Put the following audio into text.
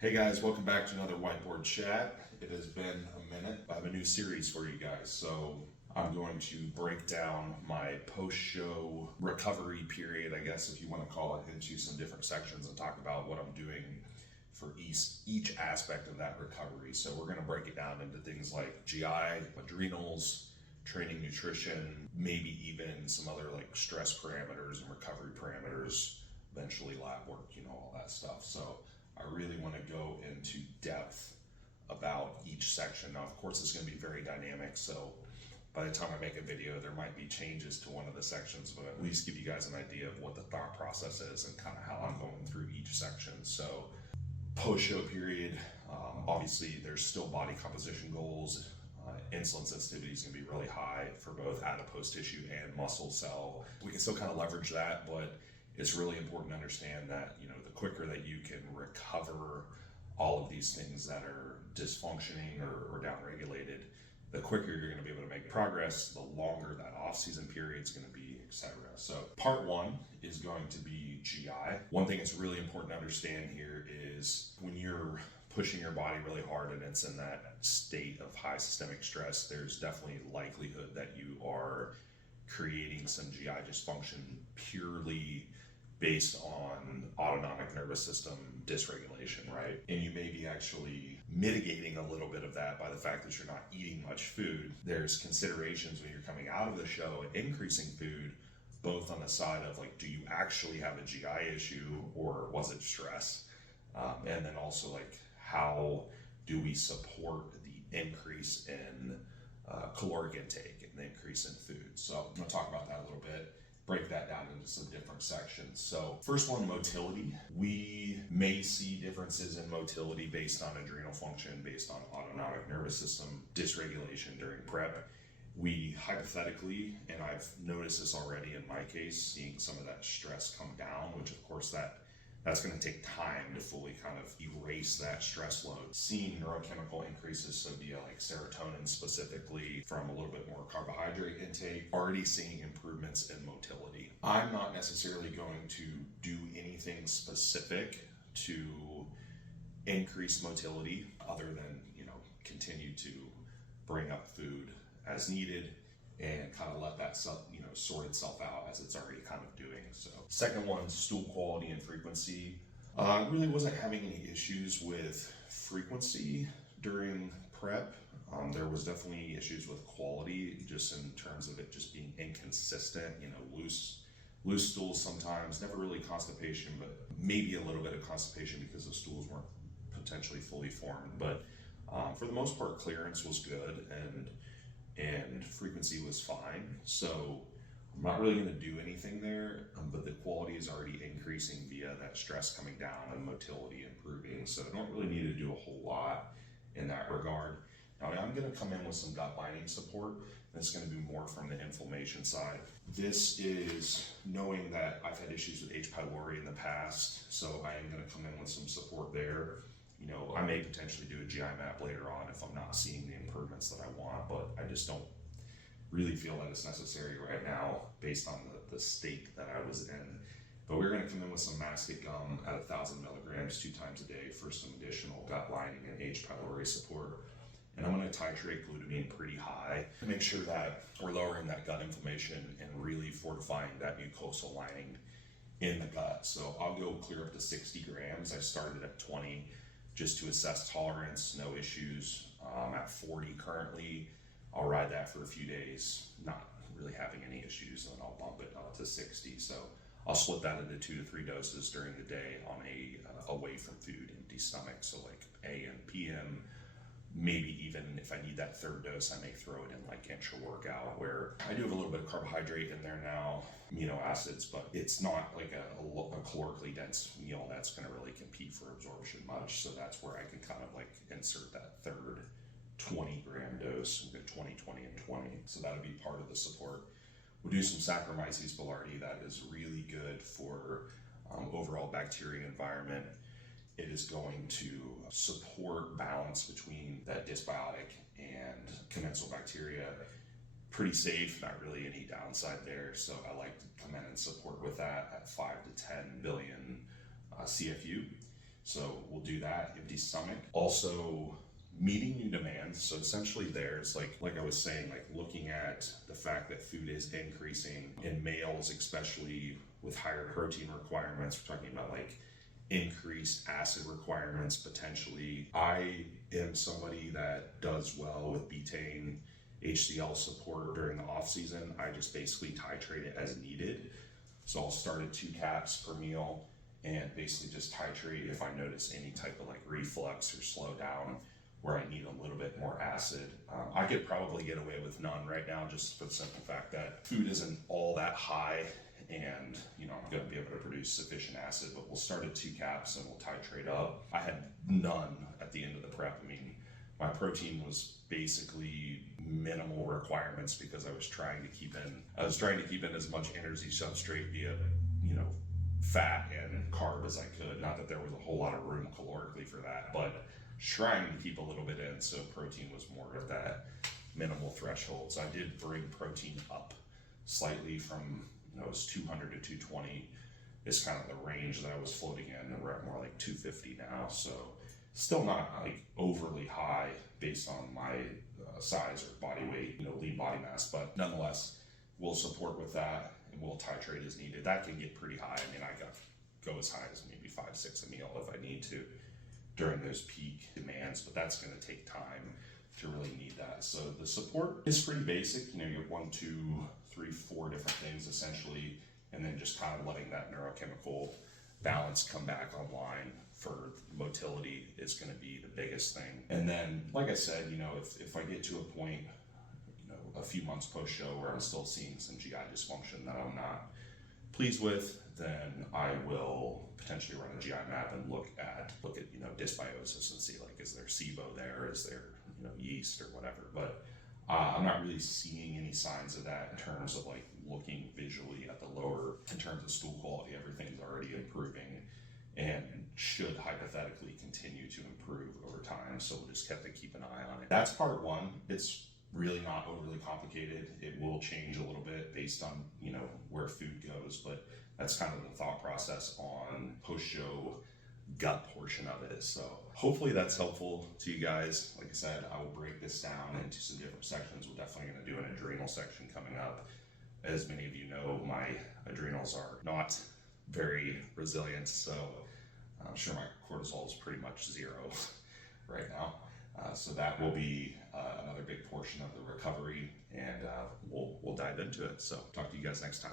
Hey guys, welcome back to another whiteboard chat. It has been a minute. I have a new series for you guys. So I'm going to break down my post-show recovery period, I guess if you want to call it, into some different sections and talk about what I'm doing for each aspect of that recovery. So we're going to break it down into things like GI, adrenals, training nutrition, maybe even some other like stress parameters and recovery parameters, eventually lab work, all that stuff. So I really want to go into depth about each section. Now, of course, it's going to be very dynamic, so by the time I make a video, there might be changes to one of the sections, but at least give you guys an idea of what the thought process is and kind of how I'm going through each section. So, post-show period, obviously there's still body composition goals. Insulin sensitivity is going to be really high for both adipose tissue and muscle cell. We can still kind of leverage that, but it's really important to understand that the quicker that you can recover all of these things that are dysfunctioning or downregulated, the quicker you're going to be able to make progress, the longer that off-season period is going to be, etc. So part one is going to be GI. One thing that's really important to understand here is when you're pushing your body really hard and it's in that state of high systemic stress, there's definitely likelihood that you are creating some GI dysfunction purely based on autonomic nervous system dysregulation, right? And you may be actually mitigating a little bit of that by the fact that you're not eating much food. There's considerations when you're coming out of the show and increasing food, both on the side of like, do you actually have a GI issue or was it stress? And then also like, how do we support the increase in caloric intake and the increase in food? So I'm gonna talk about that a little bit, break that down into some different sections. So first one, motility. We may see differences in motility based on adrenal function, based on autonomic nervous system dysregulation during prep. We hypothetically, and I've noticed this already in my case, seeing some of that stress come down, which of course that's going to take time to fully kind of erase that stress load. Seeing neurochemical increases, so via like serotonin specifically from a little bit more carbohydrate intake, already seeing improvements in motility. I'm not necessarily going to do anything specific to increase motility other than, continue to bring up food as needed and kind of let that sort itself out as it's already kind of doing. So second one, stool quality and frequency. I really wasn't having any issues with frequency during prep. There was definitely issues with quality, just in terms of it just being inconsistent, loose stools sometimes, never really constipation, but maybe a little bit of constipation because the stools weren't potentially fully formed. But for the most part, clearance was good and frequency was fine. So I'm not really going to do anything there, but the quality is already increasing via that stress coming down and motility improving. So I don't really need to do a whole lot in that regard. Now I'm going to come in with some gut lining support. That's going to be more from the inflammation side. This is knowing that I've had issues with H. pylori in the past, so I am going to come in with some support there. I may potentially do a GI map later on if I'm not seeing the improvements that I want, but I just don't really feel that it's necessary right now based on the state that I was in. But we're going to come in with some mastic gum at 1,000 milligrams 2 times a day for some additional gut lining and H. pylori support. And I'm going to titrate glutamine pretty high to make sure that we're lowering that gut inflammation and really fortifying that mucosal lining in the gut. So I'll go clear up to 60 grams. I started at 20 just to assess tolerance, no issues. I'm at 40 currently. I'll ride that for a few days, not really having any issues, and then I'll bump it up to 60. So I'll split that into 2 to 3 doses during the day on a away from food, empty stomach. So like AM, PM, maybe even if I need that third dose, I may throw it in like intra-workout, where I do have a little bit of carbohydrate in there now, amino acids, but it's not like a calorically dense meal that's going to really compete for absorption much. So that's where I can kind of like insert that third 20 gram dose, 20, 20, and 20. So that'll be part of the support. We'll do some Saccharomyces boulardii. That is really good for overall bacteria environment. It is going to support balance between that dysbiotic and commensal bacteria. Pretty safe, not really any downside there. So I like to come in and support with that at 5 to 10 billion CFU. So we'll do that, empty stomach. Also, meeting new demands. So essentially there's like I was saying, like looking at the fact that food is increasing in males, especially with higher protein requirements. We're talking about like increased acid requirements potentially. I am somebody that does well with betaine HCl support during the off season. I just basically titrate it as needed. So I'll start at 2 caps per meal and basically just titrate if I notice any type of like reflux or slow down where I need a little bit more acid. I could probably get away with none right now just for the simple fact that food isn't all that high and I'm going to be able to produce sufficient acid, but we'll start at 2 caps and we'll titrate up. I had none at the end of the prep. I mean, my protein was basically minimal requirements because I was trying to keep in as much energy substrate via, fat and carb as I could. Not that there was a whole lot of room calorically for that, but trying to keep a little bit in, so protein was more of that minimal threshold. So I did bring protein up slightly from, it was 200 to 220 is kind of the range that I was floating in, and we're at more like 250 now. So still not like overly high based on my size or body weight, lean body mass, but nonetheless, we'll support with that and we'll titrate as needed. That can get pretty high. I mean, I go as high as maybe 5-6 a meal if I need to during those peak demands, but that's going to take time to really need that. So the support is pretty basic. You get 1, 2, 3, 4 different things essentially, and then just kind of letting that neurochemical balance come back online for motility is going to be the biggest thing. And then, like I said, if I get to a point, a few months post show where I'm still seeing some GI dysfunction that I'm not pleased with, then I will potentially run a GI map and look at dysbiosis and see like, is there SIBO there? Is there yeast or whatever? But I'm not really seeing any signs of that in terms of like looking visually at the lower, in terms of stool quality. Everything's already improving and should hypothetically continue to improve over time. So we'll just have to keep an eye on it. That's part one. It's really not overly complicated. It will change a little bit based on where food goes, but that's kind of the thought process on post-show gut portion of it. So hopefully that's helpful to you guys. Like I said, I will break this down into some different sections. We're definitely going to do an adrenal section coming up. As many of you know, my adrenals are not very resilient, so I'm sure my cortisol is pretty much 0 right now. So that will be another big portion of the recovery, and we'll dive into it. So talk to you guys next time.